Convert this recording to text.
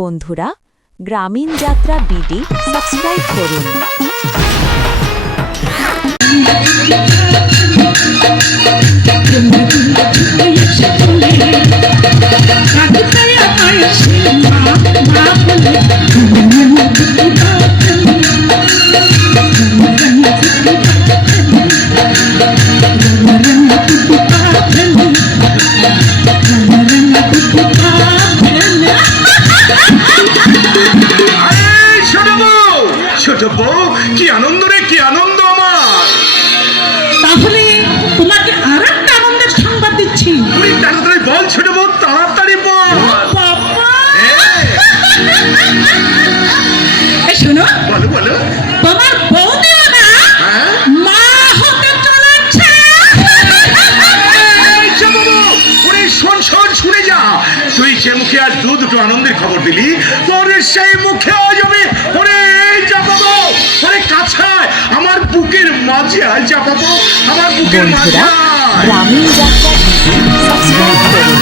বন্ধুরা, গ্রামীণ যাত্রা বিডি সাবস্ক্রাইব করুন। ছোট বউ, কি আনন্দ রে, কি আনন্দ আমার। তাহলে তোমাকে আর একটা আনন্দের সংবাদ দিচ্ছি। তাড়াতাড়ি বল ছোট বউ, তাড়াতাড়ি বল। শোনো, বলো বলো। তোমার বৌদিও না মা হতে চলেছে। শোন শোন, শুনে যা। তুই যে মুখে আজ দুটো আনন্দের খবর দিলি, তোর সেই মুখে আজ আমি কাছায় আমার বুকের মাঝে আজ যাবো, আমার বুকের মাঝে। গ্রামীণ যাত্রা বিডি সাবস্ক্রাইব করুন।